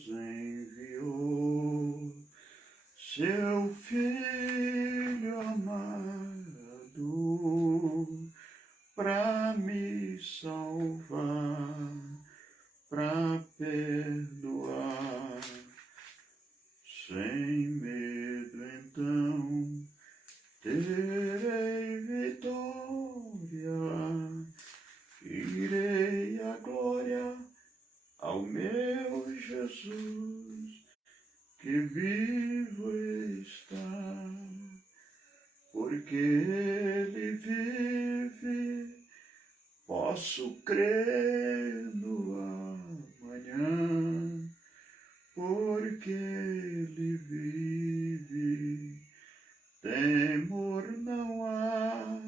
Deus enviou seu Filho amado para me salvar, para perdoar. Sem medo, então, terei vitória, irei a glória ao meu Jesus, que vivo está, porque Ele vive, posso crer no amanhã, porque Ele vive, temor não há,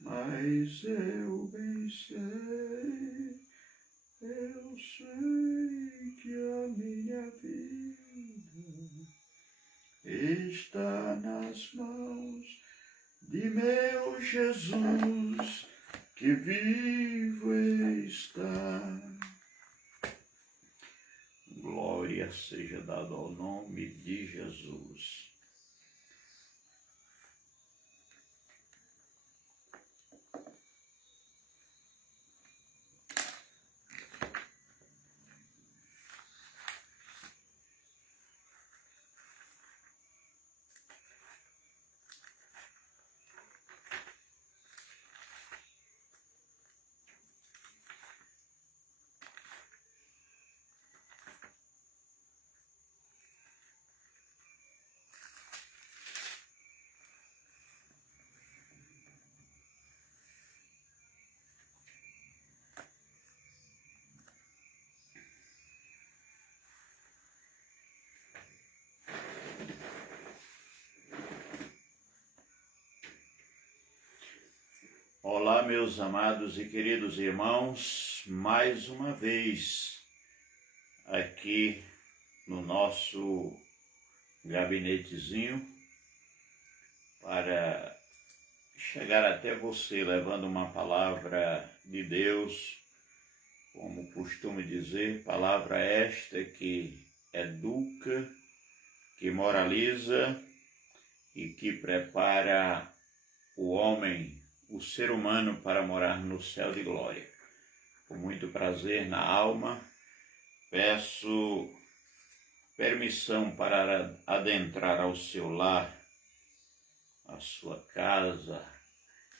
mas eu bem sei, eu sei que a minha vida está nas mãos de meu Jesus, que vivo está. Glória seja dada ao nome de Jesus. Olá, meus amados e queridos irmãos, mais uma vez aqui no nosso gabinetezinho para chegar até você levando uma palavra de Deus, como costumo dizer, palavra esta que educa, que moraliza e que prepara o homem, o ser humano, para morar no céu de glória. Com muito prazer na alma, peço permissão para adentrar ao seu lar, à sua casa.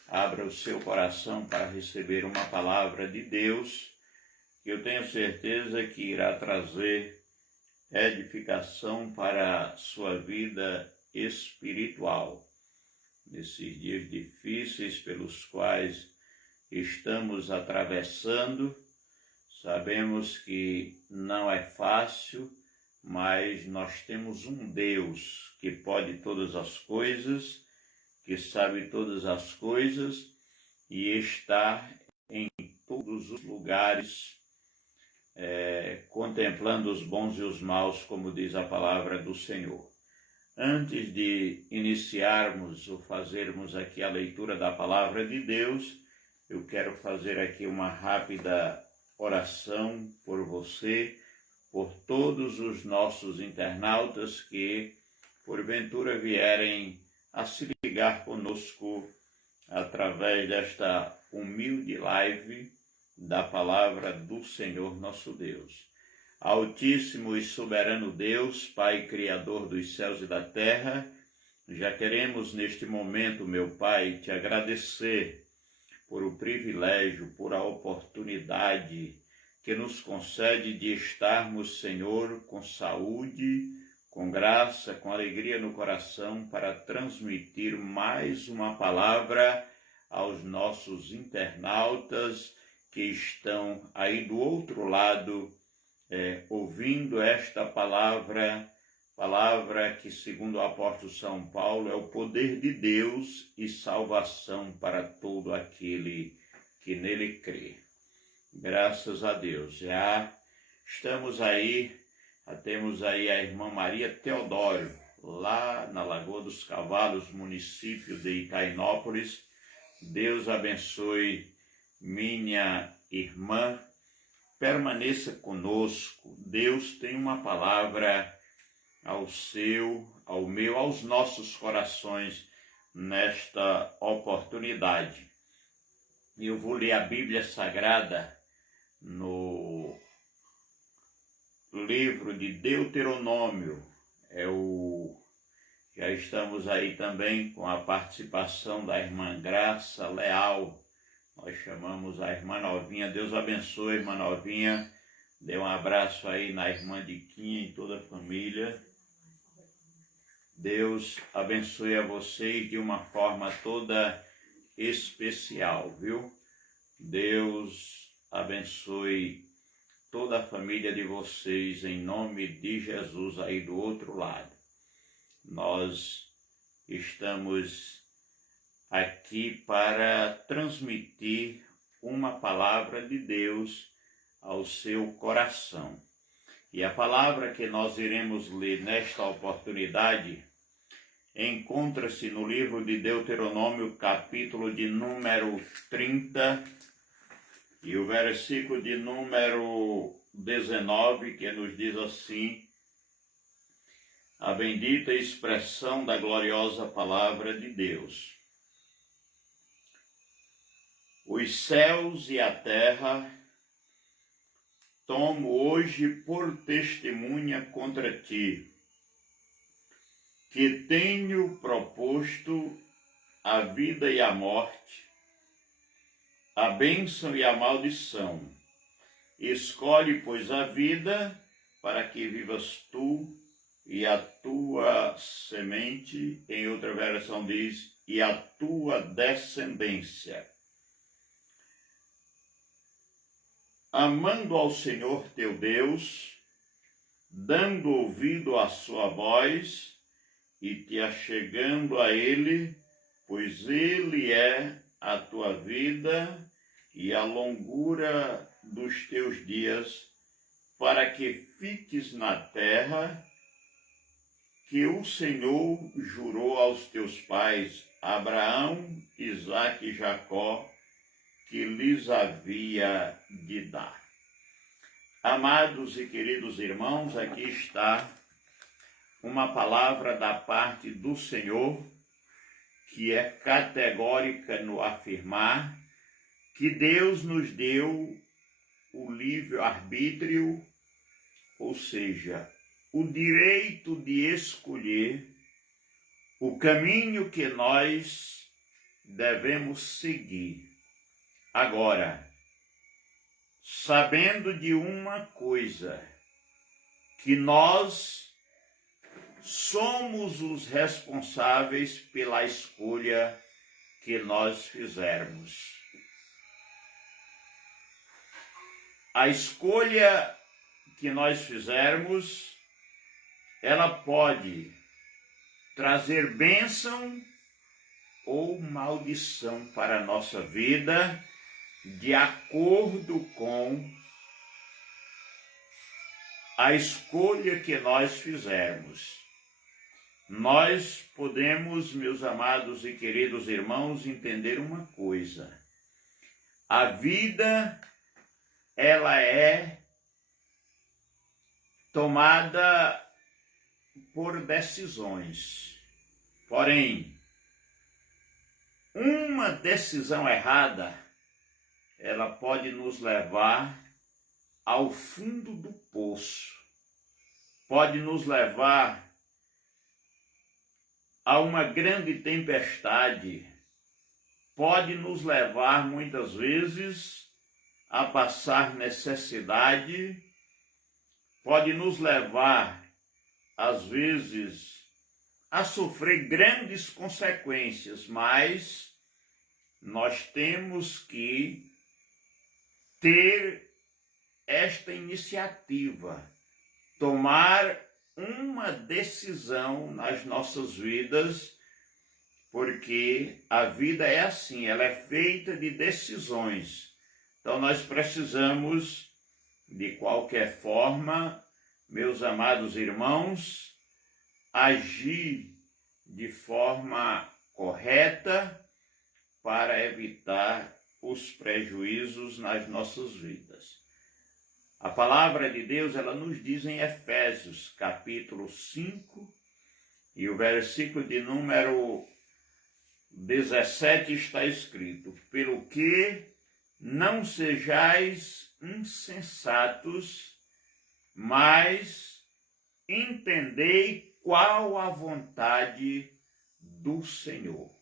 Abra o seu coração para receber uma palavra de Deus, que eu tenho certeza que irá trazer edificação para a sua vida espiritual. Nesses dias difíceis pelos quais estamos atravessando, sabemos que não é fácil, mas nós temos um Deus que pode todas as coisas, que sabe todas as coisas e está em todos os lugares, contemplando os bons e os maus, como diz a palavra do Senhor. Antes de iniciarmos ou fazermos aqui a leitura da palavra de Deus, eu quero fazer aqui uma rápida oração por você, por todos os nossos internautas que, porventura, vierem a se ligar conosco através desta humilde live da palavra do Senhor nosso Deus. Altíssimo e soberano Deus, Pai Criador dos céus e da terra, já queremos neste momento, meu Pai, te agradecer por o privilégio, por a oportunidade que nos concede de estarmos, Senhor, com saúde, com graça, com alegria no coração, para transmitir mais uma palavra aos nossos internautas que estão aí do outro lado, ouvindo esta palavra que, segundo o apóstolo São Paulo, é o poder de Deus e salvação para todo aquele que nele crê. Graças a Deus. Já estamos aí, temos aí a irmã Maria Teodoro, lá na Lagoa dos Cavalos, município de Itainópolis. Deus abençoe minha irmã, permaneça conosco. Deus tem uma palavra ao seu, ao meu, aos nossos corações nesta oportunidade. Eu vou ler a Bíblia Sagrada no livro de Deuteronômio. Já estamos aí também com a participação da irmã Graça Leal. Nós chamamos a irmã Novinha. Deus abençoe, irmã Novinha. Dê um abraço aí na irmã Diquinha e toda a família. Deus abençoe a vocês de uma forma toda especial, viu? Deus abençoe toda a família de vocês em nome de Jesus aí do outro lado. Nós estamos aqui para transmitir uma palavra de Deus ao seu coração. E a palavra que nós iremos ler nesta oportunidade encontra-se no livro de Deuteronômio, capítulo de número 30, e o versículo de número 19, que nos diz assim: a bendita expressão da gloriosa palavra de Deus. Os céus e a terra tomo hoje por testemunha contra ti, que tenho proposto a vida e a morte, a bênção e a maldição. Escolhe, pois, a vida, para que vivas tu e a tua semente, em outra versão diz, e a tua descendência. Amando ao Senhor teu Deus, dando ouvido à sua voz e te achegando a Ele, pois Ele é a tua vida e a longura dos teus dias, para que fiques na terra que o Senhor jurou aos teus pais, Abraão, Isaque e Jacó, que lhes havia de dar. Amados e queridos irmãos, aqui está uma palavra da parte do Senhor, que é categórica no afirmar que Deus nos deu o livre-arbítrio, ou seja, o direito de escolher o caminho que nós devemos seguir. Agora, sabendo de uma coisa, que nós somos os responsáveis pela escolha que nós fizermos. A escolha que nós fizermos, ela pode trazer bênção ou maldição para a nossa vida, de acordo com a escolha que nós fizermos. Nós podemos, meus amados e queridos irmãos, entender uma coisa. A vida, ela é tomada por decisões. Porém, uma decisão errada, ela pode nos levar ao fundo do poço, pode nos levar a uma grande tempestade, pode nos levar muitas vezes a passar necessidade, pode nos levar às vezes a sofrer grandes consequências, mas nós temos que ter esta iniciativa, tomar uma decisão nas nossas vidas, porque a vida é assim, ela é feita de decisões. Então nós precisamos, de qualquer forma, meus amados irmãos, agir de forma correta para evitar os prejuízos nas nossas vidas. A palavra de Deus, ela nos diz em Efésios, capítulo 5, e o versículo de número 17 está escrito: pelo que não sejais insensatos, mas entendei qual a vontade do Senhor.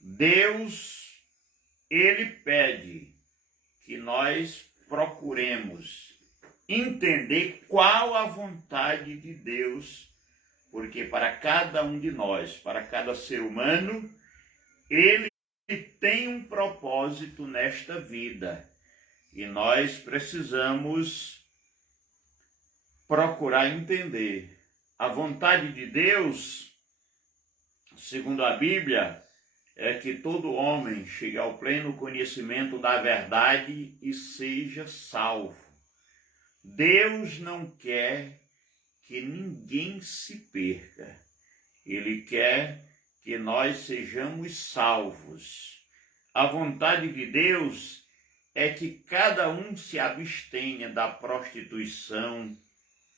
Deus, ele pede que nós procuremos entender qual a vontade de Deus, porque para cada um de nós, para cada ser humano, ele tem um propósito nesta vida e nós precisamos procurar entender. A vontade de Deus, segundo a Bíblia, é que todo homem chegue ao pleno conhecimento da verdade e seja salvo. Deus não quer que ninguém se perca. Ele quer que nós sejamos salvos. A vontade de Deus é que cada um se abstenha da prostituição,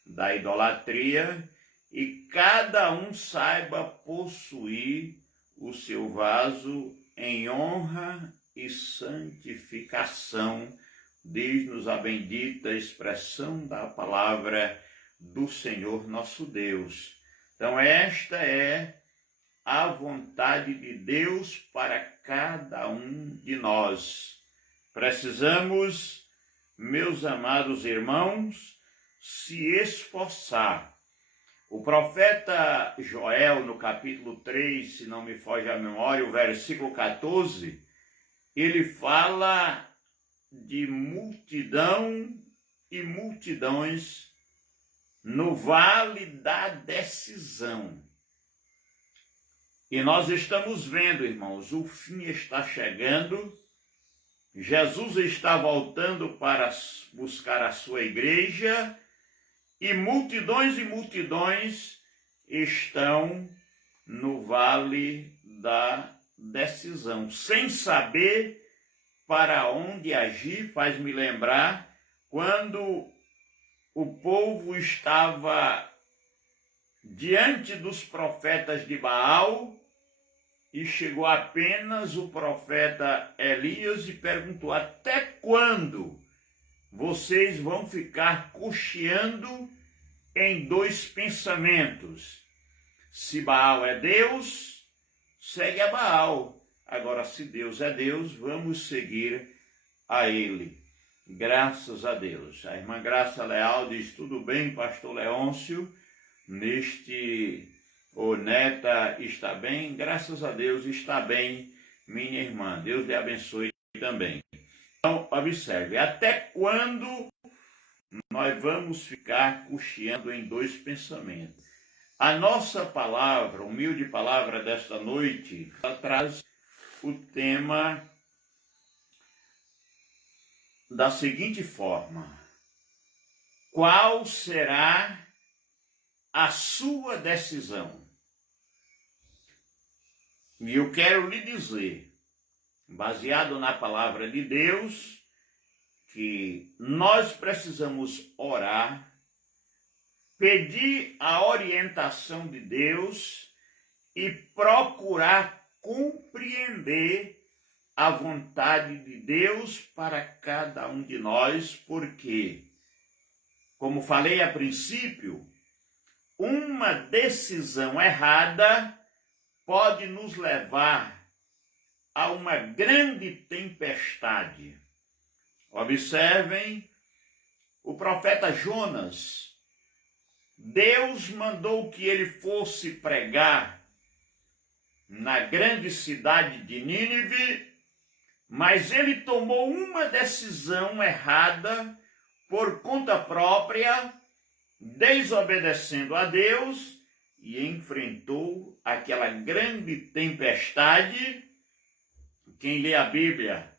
da idolatria, e cada um saiba possuir o seu vaso em honra e santificação, diz-nos a bendita expressão da palavra do Senhor nosso Deus. Então esta é a vontade de Deus para cada um de nós. Precisamos, meus amados irmãos, se esforçar. O profeta Joel, no capítulo 3, se não me foge a memória, o versículo 14, ele fala de multidão e multidões no vale da decisão. E nós estamos vendo, irmãos, o fim está chegando, Jesus está voltando para buscar a sua igreja, e multidões estão no vale da decisão, sem saber para onde agir. Faz-me lembrar quando o povo estava diante dos profetas de Baal e chegou apenas o profeta Elias e perguntou: até quando vocês vão ficar cocheando em dois pensamentos? Se Baal é Deus, segue a Baal. Agora, se Deus é Deus, vamos seguir a ele. Graças a Deus. A irmã Graça Leal diz: tudo bem, pastor Leôncio? Neta está bem? Graças a Deus está bem, minha irmã. Deus lhe abençoe também. Então, observe, até quando nós vamos ficar cocheando em dois pensamentos? A nossa palavra, humilde palavra desta noite, ela traz o tema da seguinte forma: qual será a sua decisão? E eu quero lhe dizer, baseado na palavra de Deus, que nós precisamos orar, pedir a orientação de Deus e procurar compreender a vontade de Deus para cada um de nós, porque, como falei a princípio, uma decisão errada pode nos levar a uma grande tempestade. Observem o profeta Jonas. Deus mandou que ele fosse pregar na grande cidade de Nínive, mas ele tomou uma decisão errada por conta própria, desobedecendo a Deus, e enfrentou aquela grande tempestade. Quem lê a Bíblia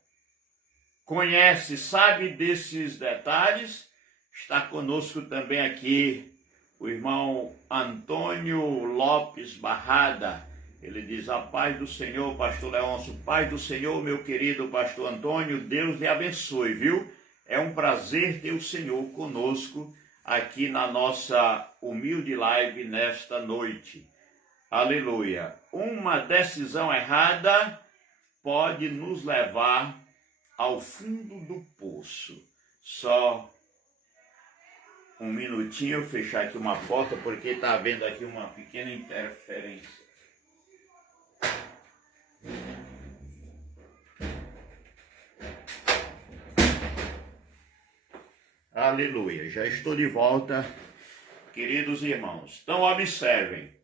conhece, sabe desses detalhes. Está conosco também aqui o irmão Antônio Lopes Barrada. Ele diz: a paz do Senhor, pastor Leôncio. Paz do Senhor, meu querido pastor Antônio. Deus lhe abençoe, viu? É um prazer ter o Senhor conosco aqui na nossa humilde live nesta noite. Aleluia. Uma decisão errada pode nos levar ao fundo do poço. Só um minutinho, eu fechar aqui uma porta porque está havendo aqui uma pequena interferência. Aleluia, já estou de volta, queridos irmãos. Então observem,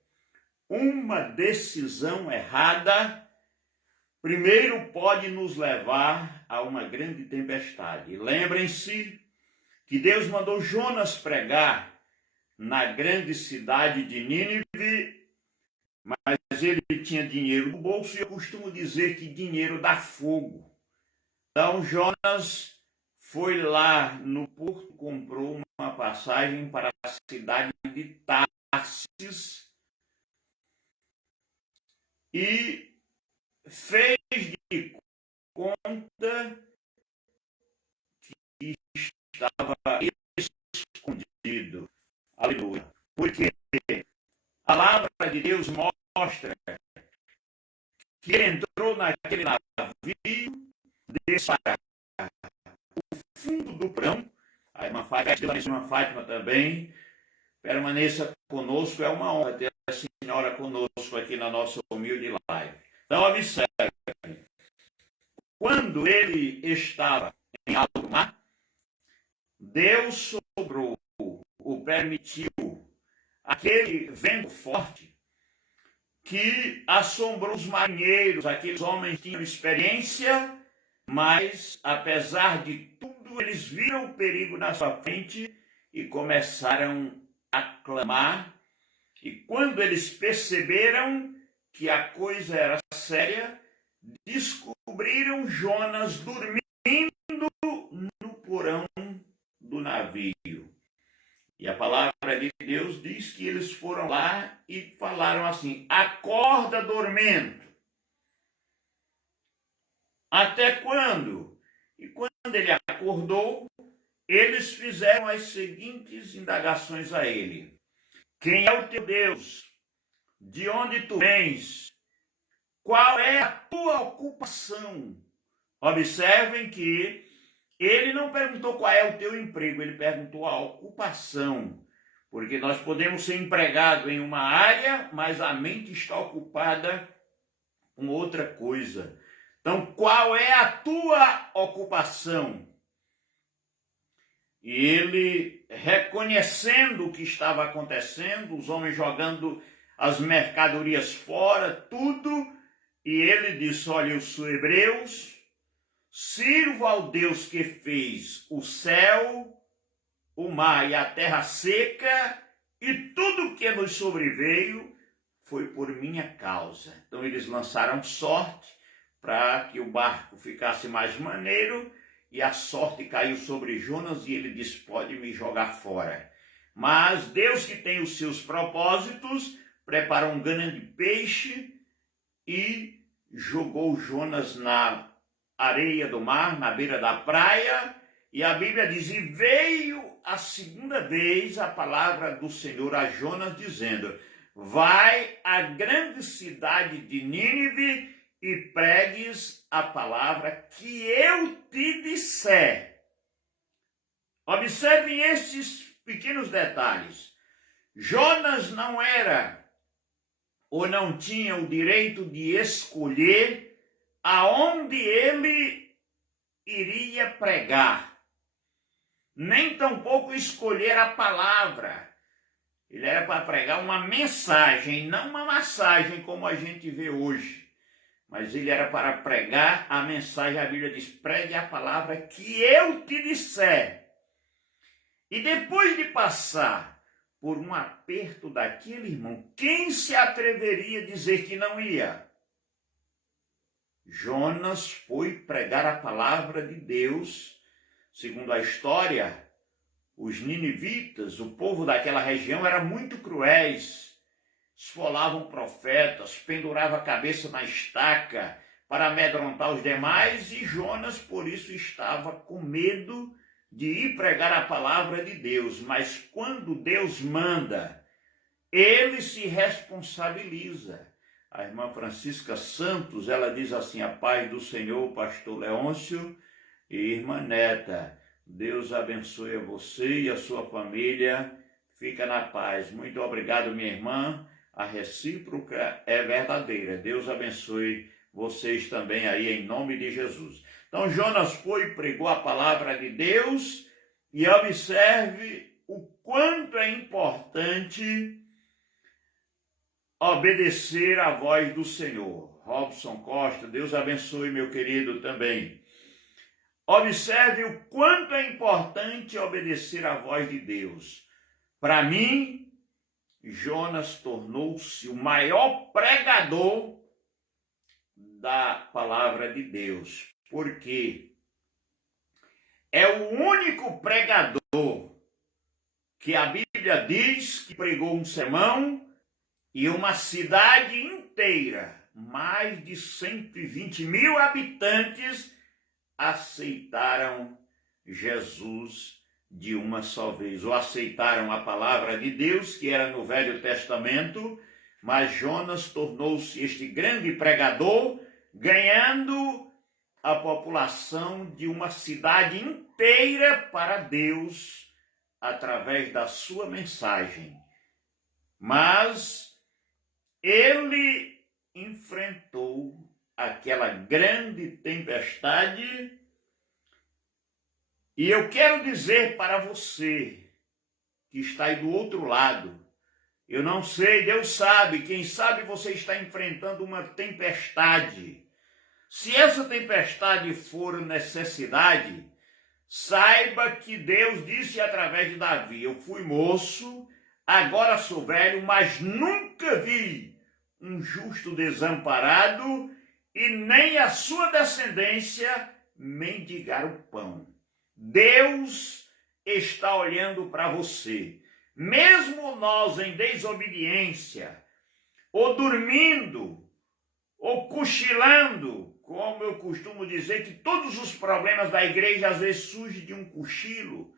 uma decisão errada, primeiro pode nos levar a uma grande tempestade. Lembrem-se que Deus mandou Jonas pregar na grande cidade de Nínive, mas ele tinha dinheiro no bolso e eu costumo dizer que dinheiro dá fogo. Então Jonas foi lá no porto, comprou uma passagem para a cidade de Tarsis e fez de conta que estava escondido. Aleluia. Porque a palavra de Deus mostra que ele entrou naquele navio, desceu para o fundo do porão. A irmã Fátima também permaneça conosco. É uma honra ter a senhora conosco aqui na nossa humilde live. Então, observe. Quando ele estava em alto mar, Deus soprou, o permitiu, aquele vento forte que assombrou os marinheiros. Aqueles homens tinham experiência, mas apesar de tudo, eles viram o perigo na sua frente e começaram a clamar. E quando eles perceberam que a coisa era séria, descobriram Jonas dormindo no porão do navio. E a palavra de Deus diz que eles foram lá e falaram assim: acorda, dormento. Até quando? E quando ele acordou, eles fizeram as seguintes indagações a ele: quem é o teu Deus? De onde tu vens? Qual é a tua ocupação? Observem que ele não perguntou qual é o teu emprego, ele perguntou a ocupação. Porque nós podemos ser empregados em uma área, mas a mente está ocupada com outra coisa. Então, qual é a tua ocupação? E ele, reconhecendo o que estava acontecendo, os homens jogando as mercadorias fora, tudo, e ele disse: olha, eu sou hebreu, sirvo ao Deus que fez o céu, o mar e a terra seca, e tudo que nos sobreveio foi por minha causa. Então eles lançaram sorte para que o barco ficasse mais maneiro, e a sorte caiu sobre Jonas e ele disse: pode me jogar fora. Mas Deus, que tem os seus propósitos, preparou um grande peixe e jogou Jonas na areia do mar, na beira da praia, e a Bíblia diz: e veio a segunda vez a palavra do Senhor a Jonas, dizendo: vai à grande cidade de Nínive e pregues a palavra que eu te disser. Observem esses pequenos detalhes. Jonas não era ou não tinha o direito de escolher aonde ele iria pregar, nem tampouco escolher a palavra. Ele era para pregar uma mensagem, não uma massagem como a gente vê hoje. Mas ele era para pregar a mensagem. A Bíblia diz: pregue a palavra que eu te disser. E depois de passar por um aperto daquele irmão, quem se atreveria a dizer que não ia? Jonas foi pregar a palavra de Deus. Segundo a história, os ninivitas, o povo daquela região, eram muito cruéis. Esfolavam profetas, penduravam a cabeça na estaca para amedrontar os demais, e Jonas, por isso, estava com medo de ir pregar a palavra de Deus, mas quando Deus manda, ele se responsabiliza. A irmã Francisca Santos, ela diz assim: a paz do Senhor, pastor Leôncio e irmã Neta, Deus abençoe a você e a sua família, fica na paz. Muito obrigado, minha irmã, a recíproca é verdadeira. Deus abençoe vocês também aí, em nome de Jesus. Então Jonas foi e pregou a palavra de Deus, e observe o quanto é importante obedecer à voz do Senhor. Robson Costa, Deus abençoe, meu querido, também. Observe o quanto é importante obedecer à voz de Deus. Para mim, Jonas tornou-se o maior pregador da palavra de Deus, porque é o único pregador que a Bíblia diz que pregou um sermão e uma cidade inteira, mais de 120.000 habitantes, aceitaram Jesus de uma só vez, ou aceitaram a palavra de Deus, que era no Velho Testamento, mas Jonas tornou-se este grande pregador, ganhando a população de uma cidade inteira para Deus, através da sua mensagem. Mas ele enfrentou aquela grande tempestade, e eu quero dizer para você que está aí do outro lado, eu não sei, Deus sabe, quem sabe você está enfrentando uma tempestade. Se essa tempestade for necessidade, saiba que Deus disse através de Davi: eu fui moço, agora sou velho, mas nunca vi um justo desamparado e nem a sua descendência mendigar o pão. Deus está olhando para você. Mesmo nós em desobediência, ou dormindo, ou cochilando, como eu costumo dizer, que todos os problemas da igreja às vezes surgem de um cochilo.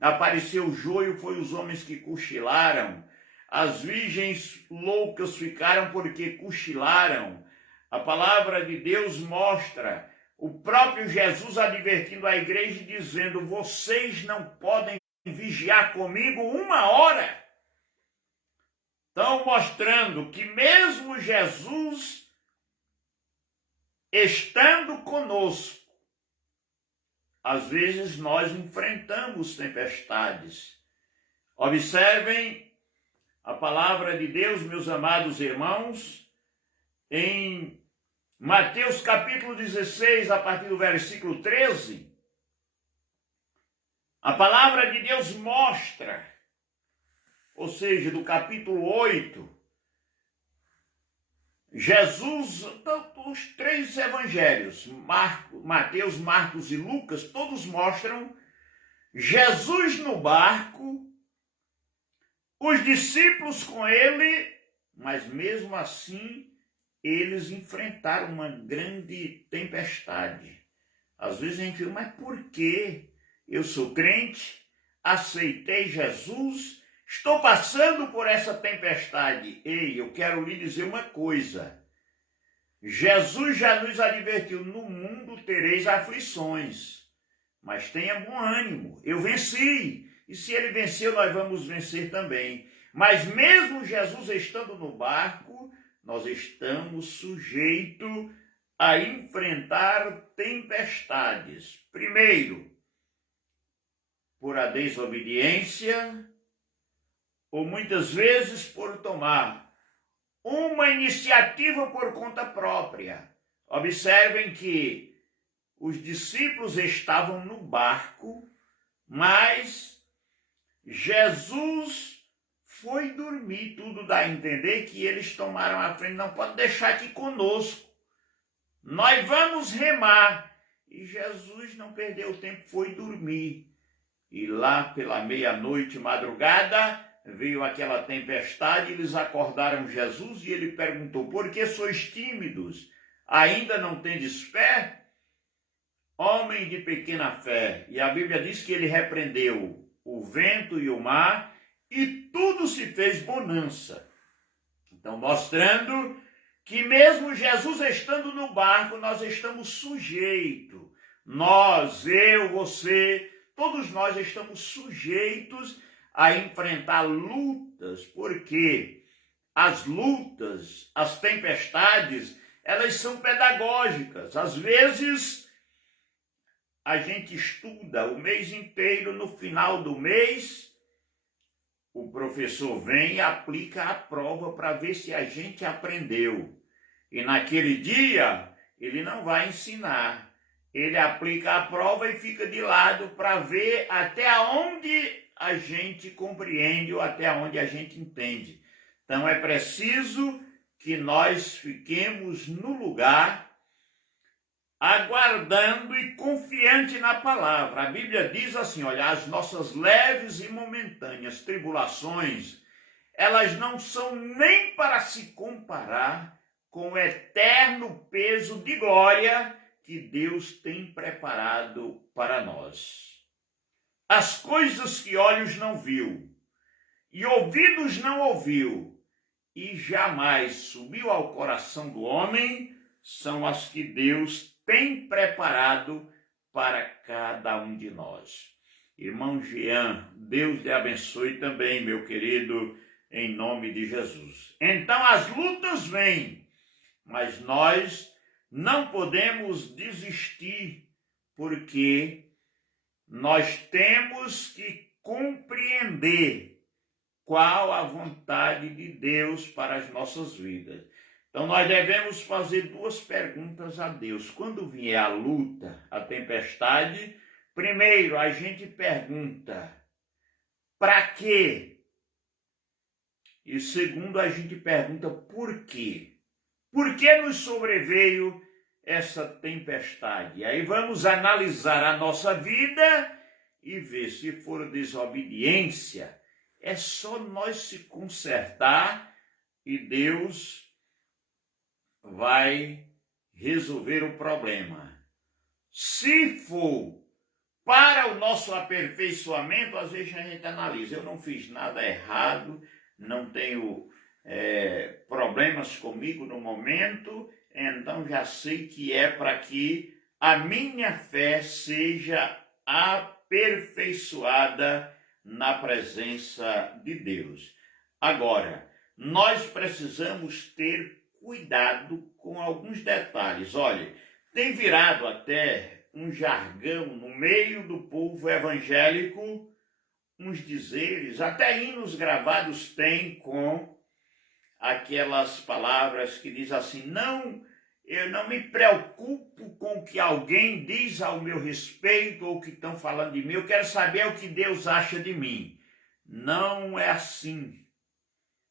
Apareceu o joio, foi os homens que cochilaram. As virgens loucas ficaram porque cochilaram. A palavra de Deus mostra o próprio Jesus advertindo a igreja, dizendo: vocês não podem vigiar comigo 1 hora. Então, mostrando que mesmo Jesus estando conosco, às vezes nós enfrentamos tempestades. Observem a palavra de Deus, meus amados irmãos, em Mateus capítulo 16, a partir do versículo 13, a palavra de Deus mostra, ou seja, do capítulo 8, Jesus, os 3 evangelhos, Mateus, Marcos e Lucas, todos mostram Jesus no barco, os discípulos com ele, mas mesmo assim eles enfrentaram uma grande tempestade. Às vezes a gente fica: mas por quê? Eu sou crente, aceitei Jesus, estou passando por essa tempestade. Ei, eu quero lhe dizer uma coisa. Jesus já nos advertiu: no mundo tereis aflições, mas tenha bom ânimo, eu venci. E se ele venceu, nós vamos vencer também. Mas mesmo Jesus estando no barco, nós estamos sujeitos a enfrentar tempestades. Primeiro, por a desobediência, ou muitas vezes por tomar uma iniciativa por conta própria. Observem que os discípulos estavam no barco, mas Jesus foi dormir. Tudo dá a entender que eles tomaram a frente. Não pode deixar aqui conosco, nós vamos remar. E Jesus não perdeu tempo, foi dormir. E lá pela meia-noite, madrugada, veio aquela tempestade, eles acordaram Jesus e ele perguntou: por que sois tímidos? Ainda não tendes fé? homem de pequena fé. E a Bíblia diz que ele repreendeu o vento e o mar e tudo se fez bonança. Então, mostrando que mesmo Jesus estando no barco, nós estamos sujeitos. Nós, eu, você, todos nós estamos sujeitos a enfrentar lutas, porque as lutas, as tempestades, elas são pedagógicas. Às vezes, a gente estuda o mês inteiro, no final do mês, o professor vem e aplica a prova para ver se a gente aprendeu. E naquele dia, ele não vai ensinar. Ele aplica a prova e fica de lado para ver até onde a gente compreende ou até onde a gente entende. Então é preciso que nós fiquemos no lugar, aguardando e confiante na palavra. A Bíblia diz assim, olha, as nossas leves e momentâneas tribulações, elas não são nem para se comparar com o eterno peso de glória que Deus tem preparado para nós. As coisas que olhos não viu e ouvidos não ouviu e jamais subiu ao coração do homem são as que Deus tem preparado para cada um de nós. Irmão Jean, Deus lhe abençoe também, meu querido, em nome de Jesus. Então as lutas vêm, mas nós não podemos desistir, porque nós temos que compreender qual a vontade de Deus para as nossas vidas. Então nós devemos fazer duas perguntas a Deus. Quando vier a luta, a tempestade, primeiro a gente pergunta, para quê? E segundo a gente pergunta, por quê? Por que nos sobreveio essa tempestade? Aí vamos analisar a nossa vida e ver se for desobediência. É só nós se consertar e Deus vai resolver o problema. Se for para o nosso aperfeiçoamento, às vezes a gente analisa, eu não fiz nada errado, não tenho problemas comigo no momento, então já sei que é para que a minha fé seja aperfeiçoada na presença de Deus. Agora, nós precisamos ter cuidado com alguns detalhes. Olha, tem virado até um jargão no meio do povo evangélico, uns dizeres, até hinos gravados tem com aquelas palavras que diz assim, eu não me preocupo com o que alguém diz ao meu respeito ou o que estão falando de mim, eu quero saber o que Deus acha de mim. Não é assim.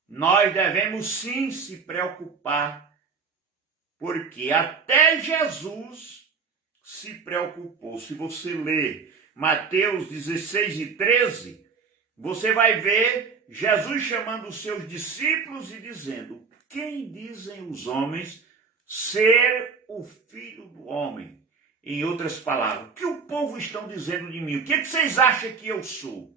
Nós devemos sim se preocupar, porque até Jesus se preocupou. Se você ler Mateus 16 e 13, você vai ver Jesus chamando os seus discípulos e dizendo, quem dizem os homens ser o Filho do Homem? Em outras palavras, o que o povo estão dizendo de mim? O que é que vocês acham que eu sou?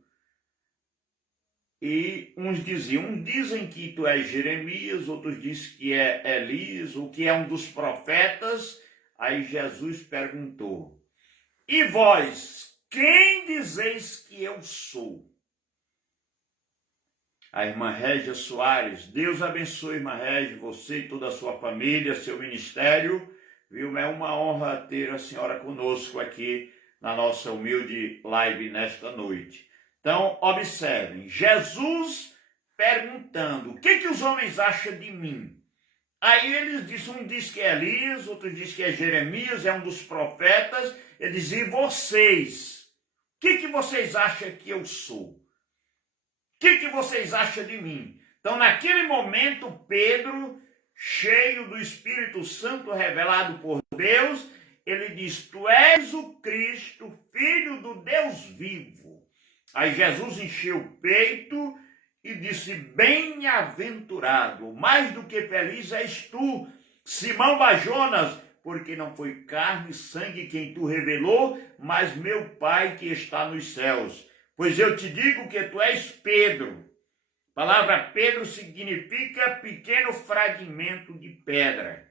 E uns dizem que tu és Jeremias, outros dizem que é Elias, ou que é um dos profetas. Aí Jesus perguntou, e vós, quem dizeis que eu sou? A irmã Régia Soares, Deus abençoe, irmã Régia, você e toda a sua família, seu ministério, viu? É uma honra ter a senhora conosco aqui na nossa humilde live nesta noite. Então, observem, Jesus perguntando, o que os homens acham de mim? Aí eles dizem, um diz que é Elias, outro diz que é Jeremias, é um dos profetas. Ele diz, e vocês? O que vocês acham que eu sou? O que vocês acham de mim? Então, naquele momento, Pedro, cheio do Espírito Santo revelado por Deus, ele diz, tu és o Cristo, Filho do Deus vivo. Aí Jesus encheu o peito e disse, bem-aventurado, mais do que feliz és tu, Simão Bajonas, porque não foi carne e sangue quem tu revelou, mas meu Pai que está nos céus. Pois eu te digo que tu és Pedro. A palavra Pedro significa pequeno fragmento de pedra.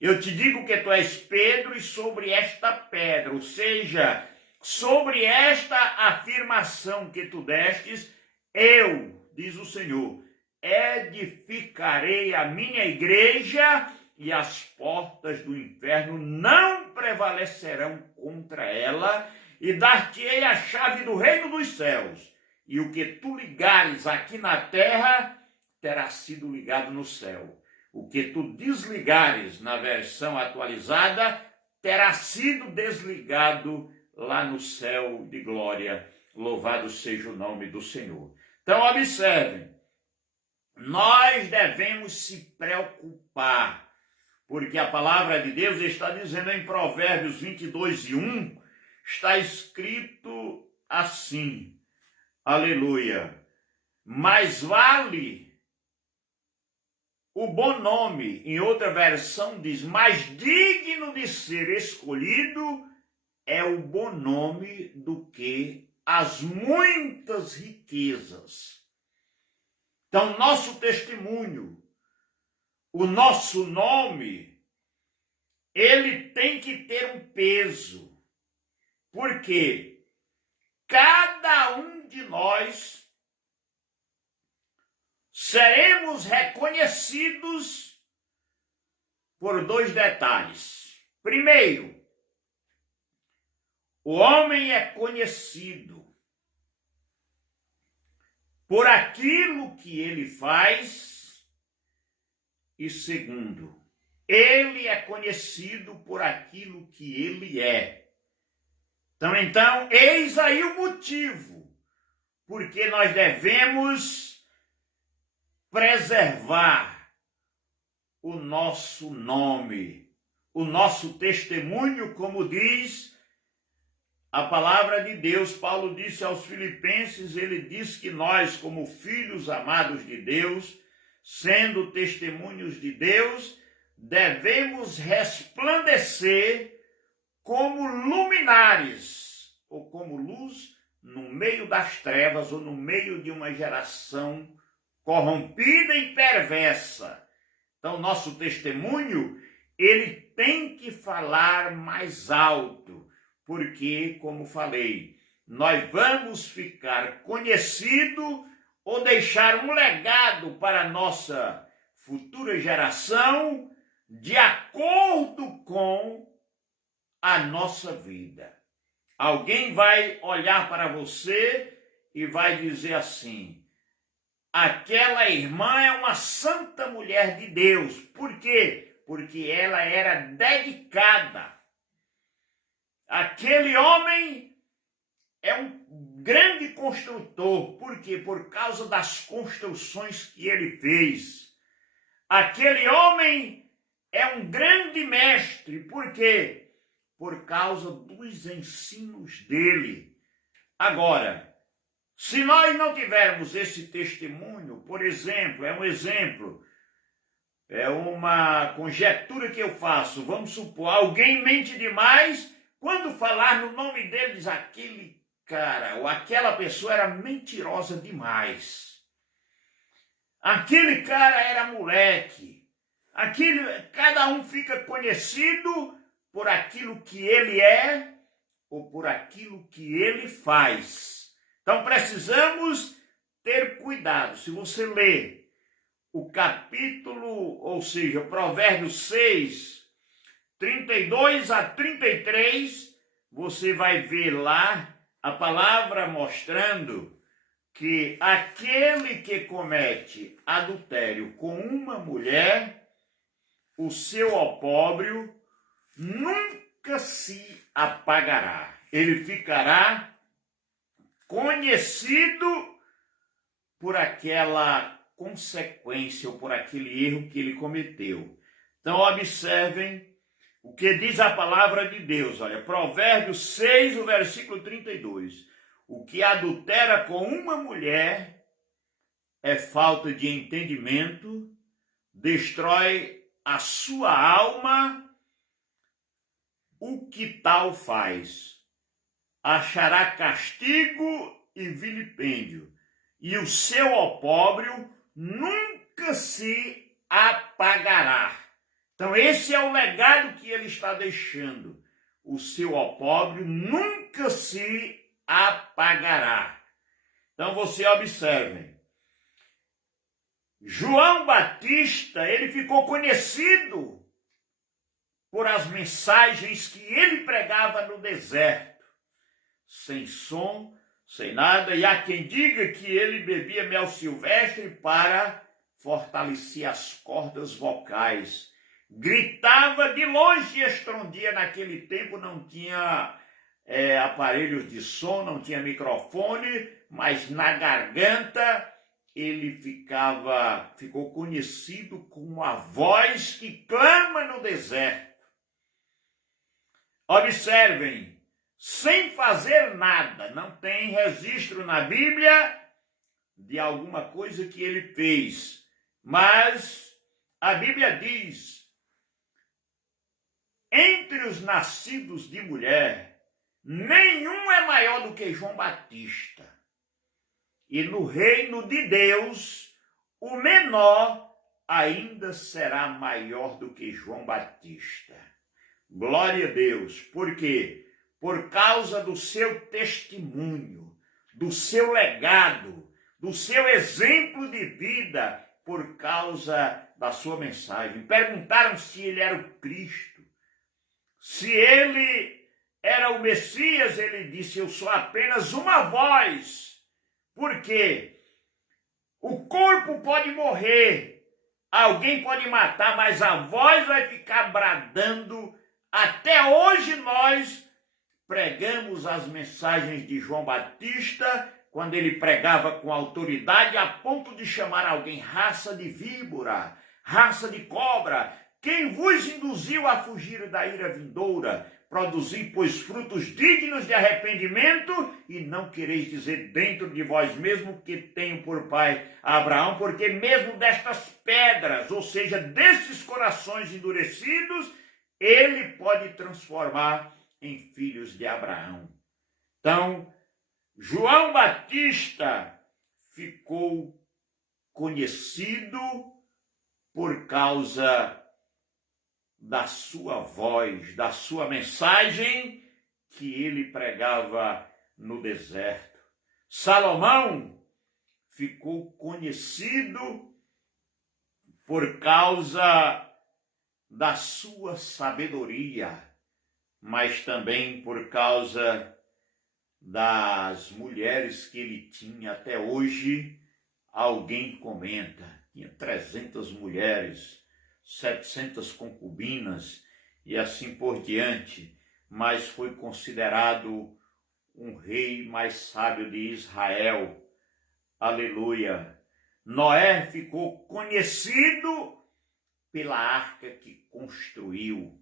Eu te digo que tu és Pedro e sobre esta pedra, ou seja, sobre esta afirmação que tu destes, eu, diz o Senhor, edificarei a minha igreja e as portas do inferno não prevalecerão contra ela, e dar-te-ei a chave do reino dos céus. E o que tu ligares aqui na terra terá sido ligado no céu. O que tu desligares na versão atualizada terá sido desligado lá no céu de glória. Louvado seja o nome do Senhor. Então observem, nós devemos se preocupar, porque a palavra de Deus está dizendo em Provérbios 22:1, está escrito assim, aleluia, mais vale o bom nome, em outra versão diz, mais digno de ser escolhido é o bom nome do que as muitas riquezas. Então, nosso testemunho, o nosso nome, ele tem que ter um peso, porque cada um de nós seremos reconhecidos por dois detalhes. Primeiro, o homem é conhecido por aquilo que ele faz, e segundo, ele é conhecido por aquilo que ele é. Então, eis aí o motivo porque nós devemos preservar o nosso nome, o nosso testemunho, como diz a palavra de Deus. Paulo disse aos Filipenses, ele diz que nós, como filhos amados de Deus, sendo testemunhos de Deus, devemos resplandecer como luminares, ou como luz no meio das trevas, ou no meio de uma geração corrompida e perversa. Então, nosso testemunho, ele tem que falar mais alto, porque, como falei, nós vamos ficar conhecidos ou deixar um legado para a nossa futura geração de acordo com a nossa vida. Alguém vai olhar para você e vai dizer assim, aquela irmã é uma santa mulher de Deus. Por quê? Porque ela era dedicada. Aquele homem é um grande construtor. Por quê? Por causa das construções que ele fez. Aquele homem é um grande mestre. Por quê? Por causa dos ensinos dele. Agora, se nós não tivermos esse testemunho, por exemplo, é uma conjectura que eu faço, vamos supor, alguém mente demais, quando falar no nome dele, diz aquele cara ou aquela pessoa era mentirosa demais. Aquele cara era moleque. Cada um fica conhecido por aquilo que ele é ou por aquilo que ele faz. Então precisamos ter cuidado. Se você ler o capítulo, ou seja, Provérbios 6, 32 a 33, você vai ver lá a palavra mostrando que aquele que comete adultério com uma mulher, o seu opróbrio nunca se apagará. Ele ficará conhecido por aquela consequência ou por aquele erro que ele cometeu. Então observem o que diz a palavra de Deus. Olha, Provérbios 6, o versículo 32. O que adultera com uma mulher é falta de entendimento, destrói a sua alma o que tal faz achará castigo e vilipêndio, e o seu opróbrio nunca se apagará. Então esse é o legado que ele está deixando. O seu opróbrio nunca se apagará. Então você observe. João Batista, ele ficou conhecido por as mensagens que ele pregava no deserto, sem som, sem nada, e há quem diga que ele bebia mel silvestre para fortalecer as cordas vocais. Gritava de longe e estrondia. Naquele tempo não tinha aparelhos de som, não tinha microfone, mas na garganta ele ficou conhecido como a voz que clama no deserto. Observem, sem fazer nada, não tem registro na Bíblia de alguma coisa que ele fez, mas a Bíblia diz: entre os nascidos de mulher, nenhum é maior do que João Batista. E no reino de Deus, o menor ainda será maior do que João Batista. Glória a Deus. Por quê? Por causa do seu testemunho, do seu legado, do seu exemplo de vida, por causa da sua mensagem. Perguntaram se ele era o Cristo, se ele era o Messias. Ele disse: eu sou apenas uma voz. Por quê? O corpo pode morrer, alguém pode matar, mas a voz vai ficar bradando. Até hoje nós pregamos as mensagens de João Batista, quando ele pregava com autoridade, a ponto de chamar alguém raça de víbora, raça de cobra. Quem vos induziu a fugir da ira vindoura? Produzi, pois, frutos dignos de arrependimento, e não quereis dizer dentro de vós mesmo que tenho por pai Abraão, porque mesmo destas pedras, ou seja, desses corações endurecidos, ele pode transformar em filhos de Abraão. Então, João Batista ficou conhecido por causa da sua voz, da sua mensagem que ele pregava no deserto. Salomão ficou conhecido por causa da sua sabedoria, mas também por causa das mulheres que ele tinha. Até hoje, alguém comenta, tinha 300 mulheres, 700 concubinas e assim por diante, mas foi considerado um rei mais sábio de Israel. Aleluia! Noé ficou conhecido pela arca que construiu.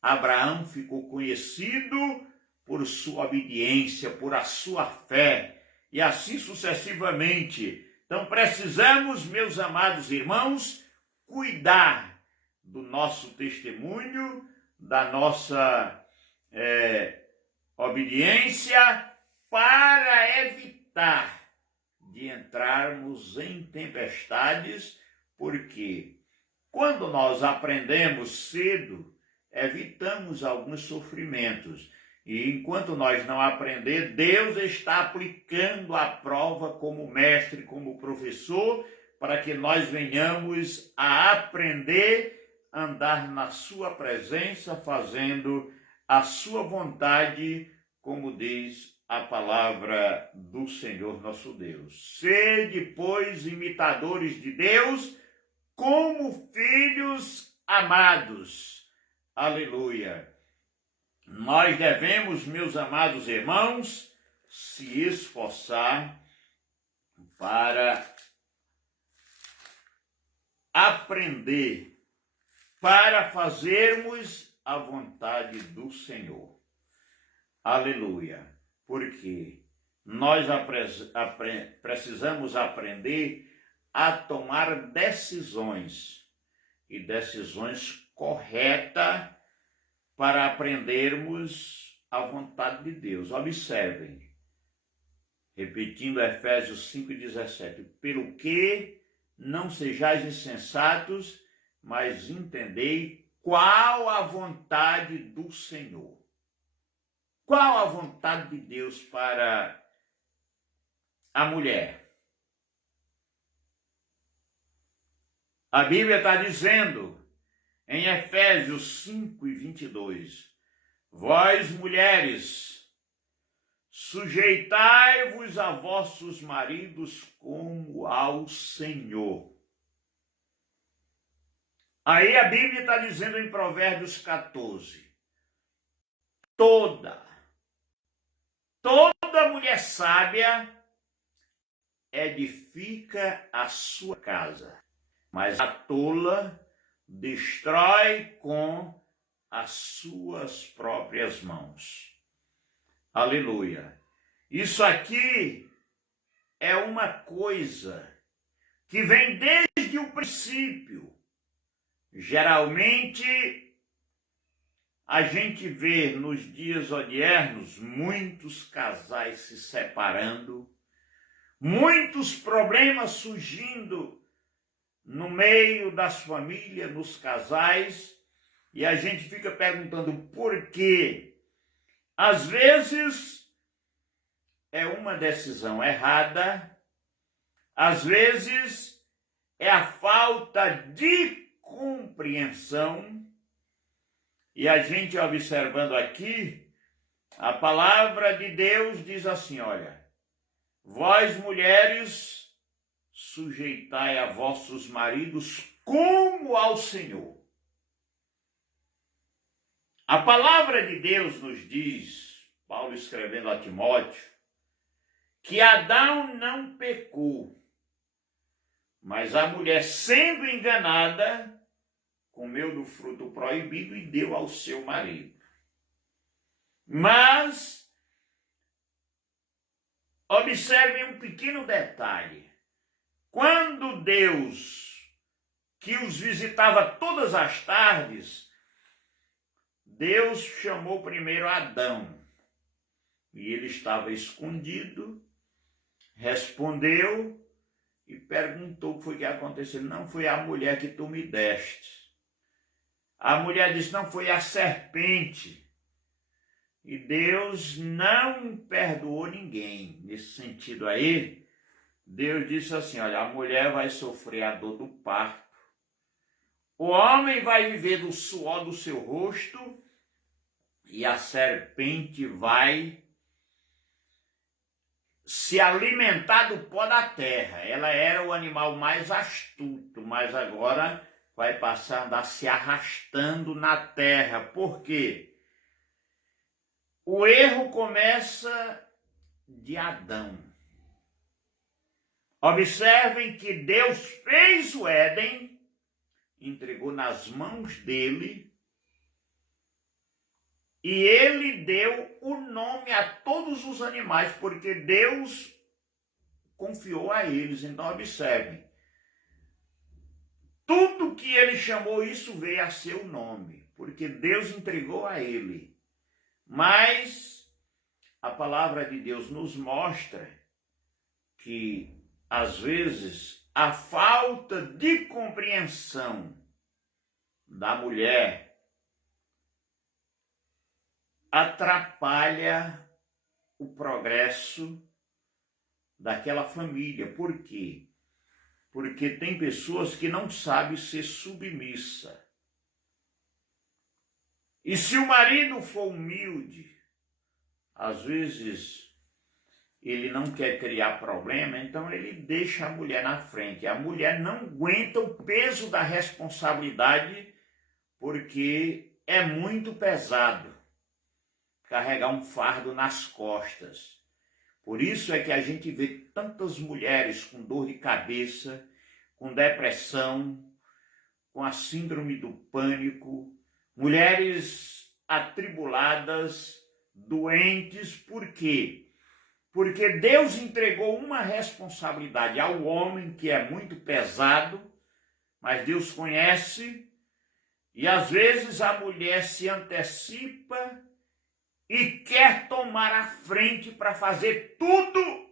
Abraão ficou conhecido por sua obediência, por a sua fé, e assim sucessivamente. Então precisamos, meus amados irmãos, cuidar do nosso testemunho, da nossa obediência, para evitar de entrarmos em tempestades, porque quando nós aprendemos cedo, evitamos alguns sofrimentos. E enquanto nós não aprender, Deus está aplicando a prova como mestre, como professor, para que nós venhamos a aprender a andar na sua presença, fazendo a sua vontade, como diz a palavra do Senhor nosso Deus. Sede, pois, imitadores de Deus, como filhos amados. Aleluia! Nós devemos, meus amados irmãos, se esforçar para aprender, para fazermos a vontade do Senhor. Aleluia! Porque nós precisamos aprender a tomar decisões, e decisões corretas para aprendermos a vontade de Deus. Observem, repetindo Efésios 5,17, pelo que não sejais insensatos, mas entendei qual a vontade do Senhor. Qual a vontade de Deus para a mulher? A Bíblia está dizendo em Efésios 5:22, vós mulheres, sujeitai-vos a vossos maridos como ao Senhor. Aí a Bíblia está dizendo em Provérbios 14, toda mulher sábia edifica a sua casa, mas a tola destrói com as suas próprias mãos. Aleluia. Isso aqui é uma coisa que vem desde o princípio. Geralmente, a gente vê nos dias odiernos muitos casais se separando, muitos problemas surgindo no meio das famílias, nos casais, e a gente fica perguntando por quê. Às vezes é uma decisão errada, às vezes é a falta de compreensão, e a gente observando aqui, a palavra de Deus diz assim, olha, vós mulheres, sujeitai a vossos maridos como ao Senhor. A palavra de Deus nos diz, Paulo escrevendo a Timóteo, que Adão não pecou, mas a mulher, sendo enganada, comeu do fruto proibido e deu ao seu marido. Mas, observem um pequeno detalhe. Quando Deus, que os visitava todas as tardes, Deus chamou primeiro Adão, e ele estava escondido, respondeu e perguntou o que foi que aconteceu. Não foi a mulher que tu me deste. A mulher disse, não, foi a serpente. E Deus não perdoou ninguém. Nesse sentido aí, Deus disse assim, olha, a mulher vai sofrer a dor do parto, o homem vai viver do suor do seu rosto e a serpente vai se alimentar do pó da terra. Ela era o animal mais astuto, mas agora vai passar a andar se arrastando na terra. Por quê? O erro começa de Adão. Observem que Deus fez o Éden, entregou nas mãos dele, e ele deu o nome a todos os animais, porque Deus confiou a eles. Então, observem, tudo que ele chamou, isso veio a ser o nome, porque Deus entregou a ele. Mas a palavra de Deus nos mostra que, às vezes, a falta de compreensão da mulher atrapalha o progresso daquela família. Por quê? Porque tem pessoas que não sabem ser submissa. E se o marido for humilde, às vezes ele não quer criar problema, então ele deixa a mulher na frente. A mulher não aguenta o peso da responsabilidade, porque é muito pesado carregar um fardo nas costas. Por isso é que a gente vê tantas mulheres com dor de cabeça, com depressão, com a síndrome do pânico, mulheres atribuladas, doentes. Por quê? Porque Deus entregou uma responsabilidade ao homem que é muito pesado, mas Deus conhece E às vezes a mulher se antecipa e quer tomar a frente para fazer tudo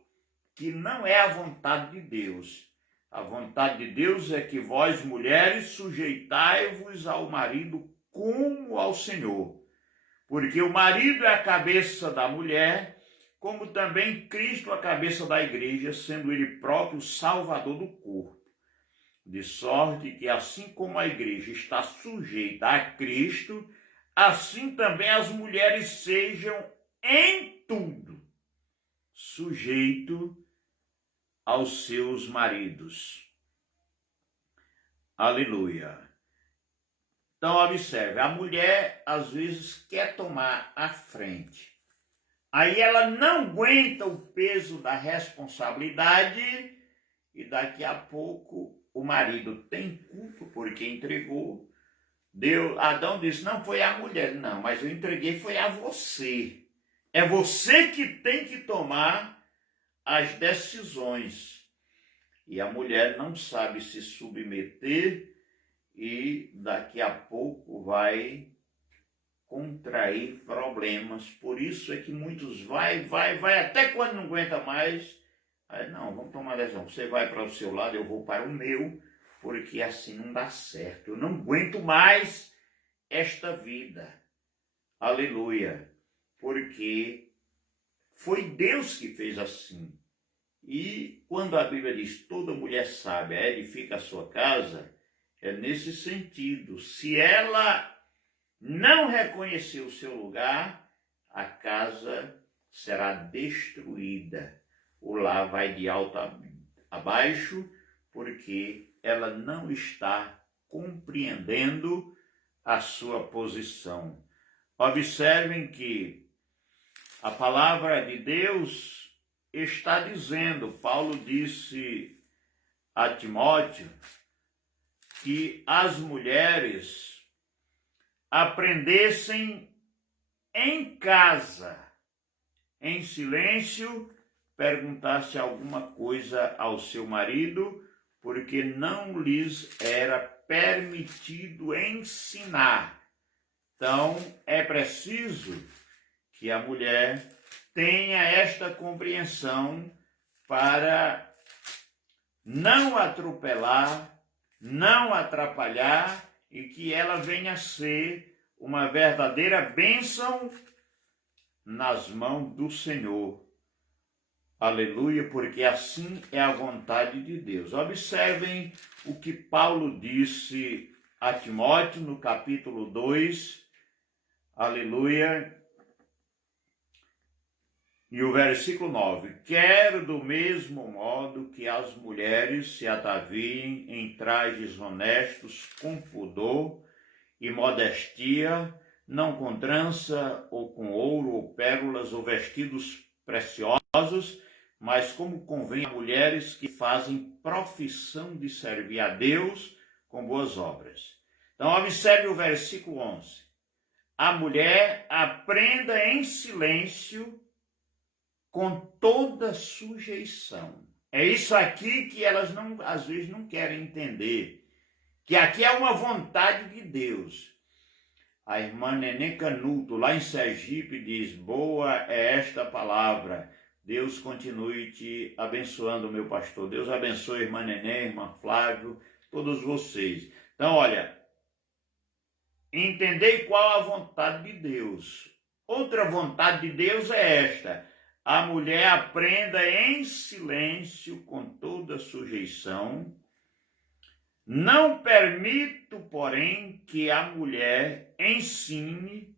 que não é a vontade de Deus. A vontade de Deus é que vós, mulheres, sujeitai-vos ao marido como ao Senhor. Porque o marido é a cabeça da mulher, como também Cristo a cabeça da igreja, sendo ele próprio o salvador do corpo. De sorte que assim como a igreja está sujeita a Cristo, assim também as mulheres sejam em tudo sujeito aos seus maridos. Aleluia. Então, observe, a mulher às vezes quer tomar a frente. Aí ela não aguenta o peso da responsabilidade e daqui a pouco o marido tem culpa porque entregou. Adão disse, não foi a mulher, não, mas eu entreguei foi a você. É você que tem que tomar as decisões. E a mulher não sabe se submeter e daqui a pouco vai contrair problemas. Por isso é que muitos vai, até quando não aguenta mais. Aí, não, vamos tomar decisão. Você vai para o seu lado, eu vou para o meu, porque assim não dá certo. Eu não aguento mais esta vida. Aleluia. Porque foi Deus que fez assim. E quando a Bíblia diz toda mulher sábia edifica a sua casa, é nesse sentido. Se ela não reconhecer o seu lugar, a casa será destruída. O lar vai de alto a baixo, porque ela não está compreendendo a sua posição. Observem que a palavra de Deus está dizendo, Paulo disse a Timóteo, que as mulheres aprendessem em casa, em silêncio, perguntasse alguma coisa ao seu marido, porque não lhes era permitido ensinar. Então, é preciso que a mulher tenha esta compreensão para não atropelar, não atrapalhar e que ela venha a ser uma verdadeira bênção nas mãos do Senhor. Aleluia, porque assim é a vontade de Deus. Observem o que Paulo disse a Timóteo no capítulo 2, aleluia, e o versículo 9. Quero do mesmo modo que as mulheres se ataviem em trajes honestos, com pudor e modestia, não com trança ou com ouro ou pérolas ou vestidos preciosos, mas como convém a mulheres que fazem profissão de servir a Deus com boas obras. Então, observe o versículo 11. A mulher aprenda em silêncio com toda sujeição. É isso aqui que elas às vezes não querem entender, que aqui é uma vontade de Deus. A irmã Nenê Canuto, lá em Sergipe, diz, boa é esta palavra. Deus continue te abençoando, meu pastor. Deus abençoe a irmã Nenê, irmã Flávio, todos vocês. Então, olha, entendei qual a vontade de Deus. Outra vontade de Deus é esta. A mulher aprenda em silêncio, com toda sujeição. Não permito, porém, que a mulher ensine,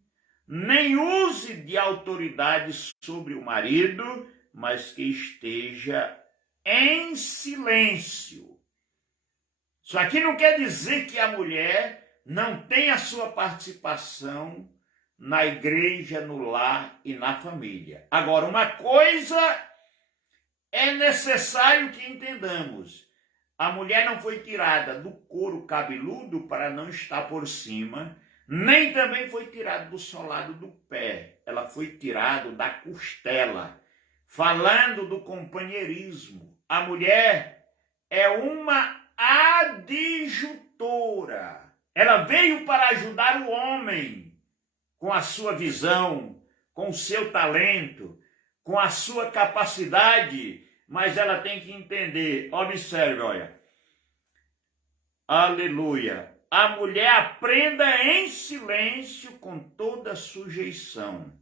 nem use de autoridade sobre o marido, mas que esteja em silêncio. Isso aqui não quer dizer que a mulher não tem a sua participação na igreja, no lar e na família. Agora, uma coisa é necessário que entendamos. A mulher não foi tirada do couro cabeludo para não estar por cima, nem também foi tirada do solado do pé. Ela foi tirada da costela. Falando do companheirismo, a mulher é uma adjutora. Ela veio para ajudar o homem com a sua visão, com o seu talento, com a sua capacidade, mas ela tem que entender. Observe, olha. Aleluia. A mulher aprenda em silêncio com toda sujeição.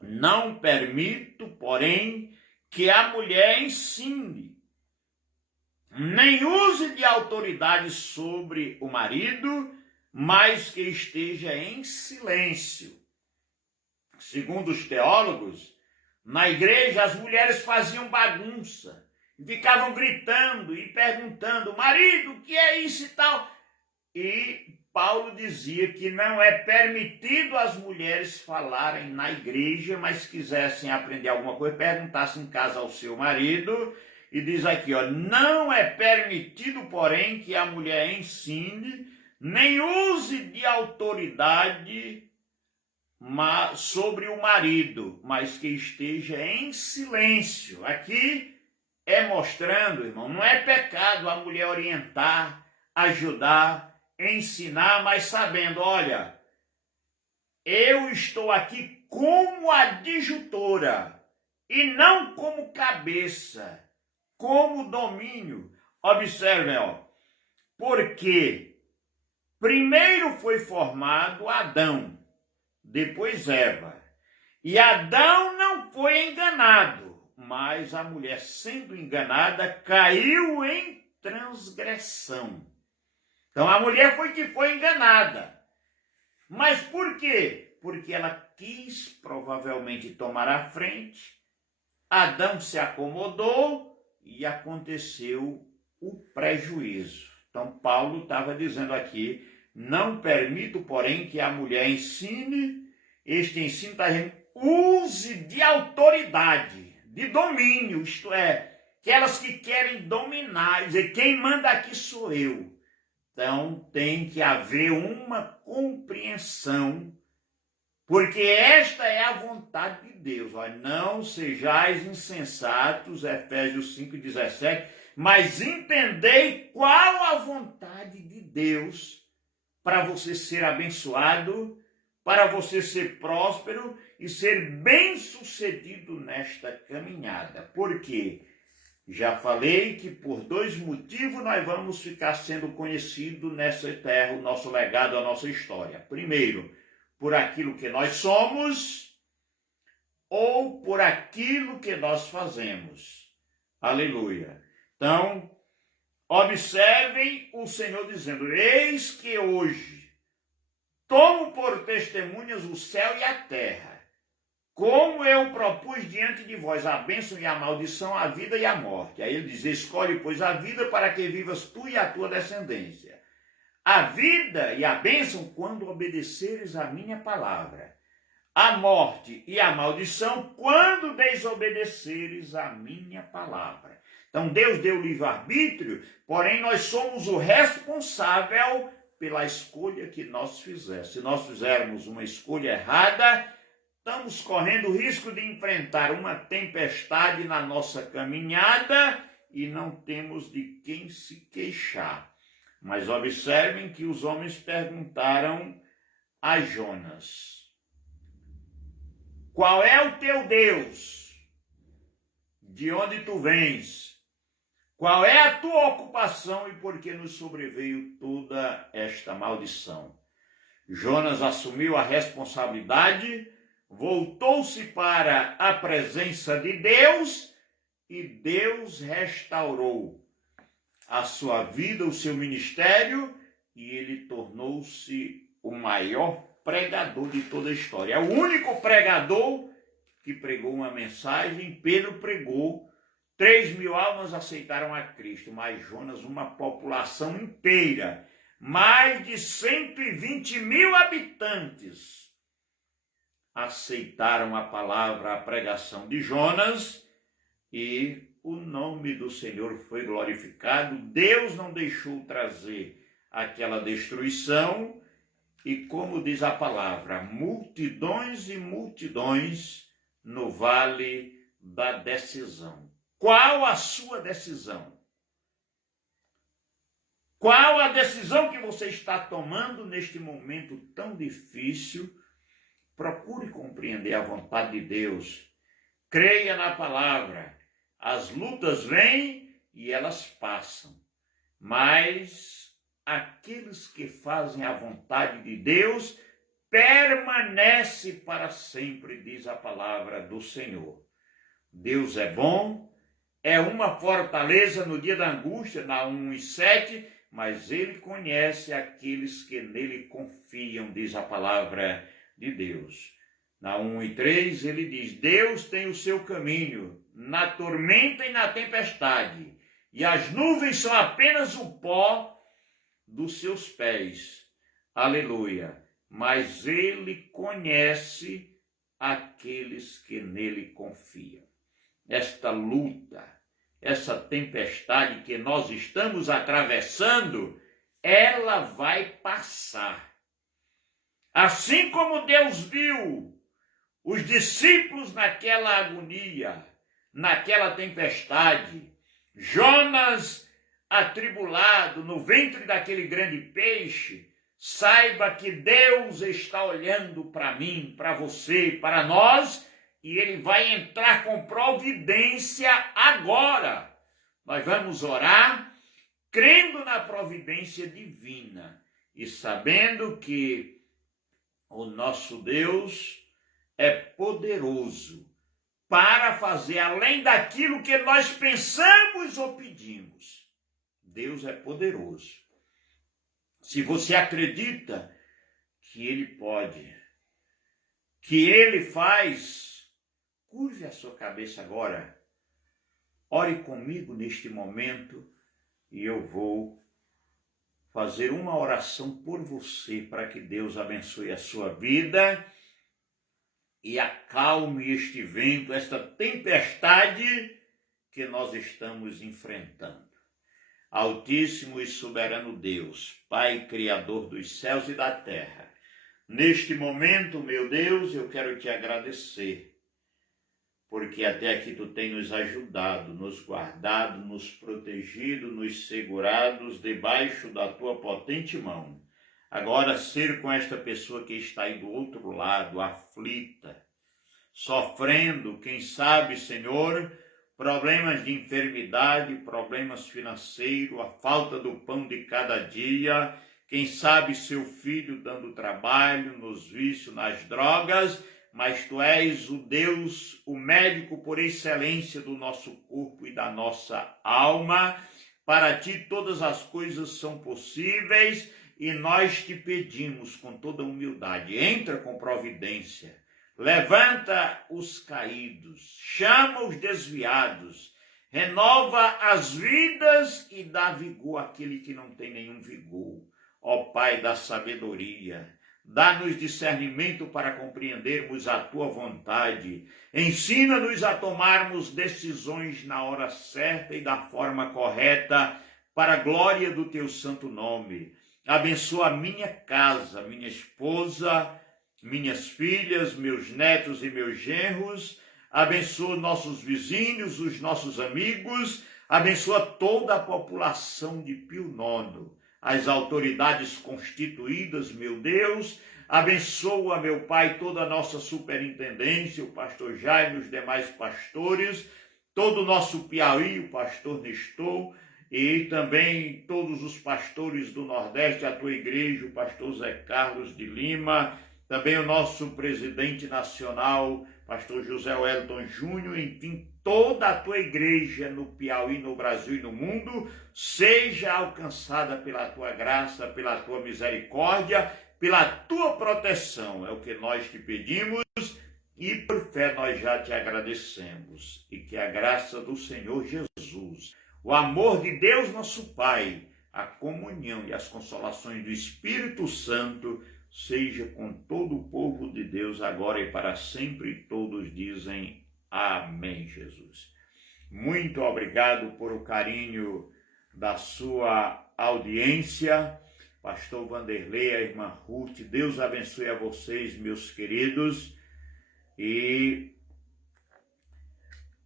Não permito, porém, que a mulher ensine, nem use de autoridade sobre o marido, mas que esteja em silêncio. Segundo os teólogos, na igreja as mulheres faziam bagunça, ficavam gritando e perguntando, marido, o que é isso e tal? E Paulo dizia que não é permitido as mulheres falarem na igreja, mas quisessem aprender alguma coisa, perguntassem em casa ao seu marido, e diz aqui, ó, não é permitido, porém, que a mulher ensine, nem use de autoridade sobre o marido, mas que esteja em silêncio. Aqui é mostrando, irmão, não é pecado a mulher orientar, ajudar, ensinar, mas sabendo, olha, eu estou aqui como adjutora e não como cabeça, como domínio. Observe, ó, porque primeiro foi formado Adão, depois Eva, e Adão não foi enganado, mas a mulher, sendo enganada, caiu em transgressão. Então a mulher foi que foi enganada. Mas por quê? Porque ela quis provavelmente tomar a frente, Adão se acomodou e aconteceu o prejuízo. Então Paulo estava dizendo aqui, não permito, porém, que a mulher ensine, este ensino está dizendo, use de autoridade, de domínio, isto é, aquelas que querem dominar, dizer, quem manda aqui sou eu. Então tem que haver uma compreensão, porque esta é a vontade de Deus. Olha, não sejais insensatos, Efésios 5,17, mas entendei qual a vontade de Deus para você ser abençoado, para você ser próspero e ser bem-sucedido nesta caminhada. Por quê? Já falei que por dois motivos nós vamos ficar sendo conhecidos nessa terra, o nosso legado, a nossa história. Primeiro, por aquilo que nós somos ou por aquilo que nós fazemos. Aleluia. Então, observem o Senhor dizendo, eis que hoje tomo por testemunhas o céu e a terra, como eu propus diante de vós a bênção e a maldição, a vida e a morte. Aí ele diz, escolhe, pois, a vida para que vivas tu e a tua descendência. A vida e a bênção quando obedeceres a minha palavra. A morte e a maldição quando desobedeceres a minha palavra. Então Deus deu livre-arbítrio, porém nós somos o responsável pela escolha que nós fizermos. Se nós fizermos uma escolha errada, estamos correndo o risco de enfrentar uma tempestade na nossa caminhada e não temos de quem se queixar. Mas observem que os homens perguntaram a Jonas, qual é o teu Deus? De onde tu vens? Qual é a tua ocupação e por que nos sobreveio toda esta maldição? Jonas assumiu a responsabilidade, voltou-se para a presença de Deus e Deus restaurou a sua vida, o seu ministério, e ele tornou-se o maior pregador de toda a história. É o único pregador que pregou uma mensagem. Pedro pregou, 3.000 almas aceitaram a Cristo, mas Jonas, uma população inteira, mais de 120.000 habitantes, aceitaram a palavra, a pregação de Jonas, e o nome do Senhor foi glorificado. Deus não deixou trazer aquela destruição, e como diz a palavra, multidões e multidões no vale da decisão. Qual a sua decisão? Qual a decisão que você está tomando neste momento tão difícil? Procure compreender a vontade de Deus. Creia na palavra. As lutas vêm e elas passam. Mas aqueles que fazem a vontade de Deus permanece para sempre, diz a palavra do Senhor. Deus é bom, é uma fortaleza no dia da angústia, Naum 1:7, mas ele conhece aqueles que nele confiam, diz a palavra de Deus. Naum 1:3 ele diz: Deus tem o seu caminho na tormenta e na tempestade, e as nuvens são apenas o pó dos seus pés. Aleluia! Mas ele conhece aqueles que nele confiam. Esta luta, essa tempestade que nós estamos atravessando, ela vai passar. Assim como Deus viu os discípulos naquela agonia, naquela tempestade, Jonas atribulado no ventre daquele grande peixe, saiba que Deus está olhando para mim, para você, para nós, e ele vai entrar com providência agora. Nós vamos orar crendo na providência divina e sabendo que o nosso Deus é poderoso para fazer além daquilo que nós pensamos ou pedimos. Deus é poderoso. Se você acredita que ele pode, que ele faz, curve a sua cabeça agora. Ore comigo neste momento e eu vou fazer uma oração por você para que Deus abençoe a sua vida e acalme este vento, esta tempestade que nós estamos enfrentando. Altíssimo e soberano Deus, Pai Criador dos céus e da terra, neste momento, meu Deus, eu quero te agradecer, porque até aqui tu tem nos ajudado, nos guardado, nos protegido, nos segurados debaixo da tua potente mão. Agora, ser com esta pessoa que está aí do outro lado, aflita, sofrendo, quem sabe, Senhor, problemas de enfermidade, problemas financeiros, a falta do pão de cada dia, quem sabe seu filho dando trabalho nos vícios, nas drogas, mas tu és o Deus, o médico por excelência do nosso corpo e da nossa alma. Para ti todas as coisas são possíveis e nós te pedimos com toda humildade, entra com providência. Levanta os caídos, chama os desviados, renova as vidas e dá vigor àquele que não tem nenhum vigor. Ó Pai da sabedoria, dá-nos discernimento para compreendermos a tua vontade. Ensina-nos a tomarmos decisões na hora certa e da forma correta, para a glória do teu santo nome. Abençoa a minha casa, minha esposa, minhas filhas, meus netos e meus genros, abençoa nossos vizinhos, os nossos amigos, abençoa toda a população de Pio IX, as autoridades constituídas, meu Deus, abençoa, meu Pai, toda a nossa superintendência, o pastor Jaime, os demais pastores, todo o nosso Piauí, o pastor Nestor, e também todos os pastores do Nordeste, a tua igreja, o pastor Zé Carlos de Lima, também o nosso presidente nacional, pastor José Wellington Júnior, enfim, toda a tua igreja no Piauí, no Brasil e no mundo, seja alcançada pela tua graça, pela tua misericórdia, pela tua proteção. É o que nós te pedimos e por fé nós já te agradecemos. E que a graça do Senhor Jesus, o amor de Deus nosso Pai, a comunhão e as consolações do Espírito Santo seja com todo o povo de Deus, agora e para sempre. Todos dizem amém, Jesus. Muito obrigado por o carinho da sua audiência. Pastor Vanderlei, a irmã Ruth, Deus abençoe a vocês, meus queridos. E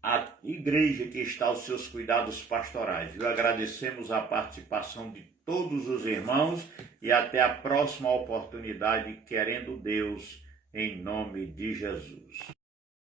a igreja que está aos seus cuidados pastorais. Agradecemos a participação de todos os irmãos e até a próxima oportunidade, querendo Deus, em nome de Jesus.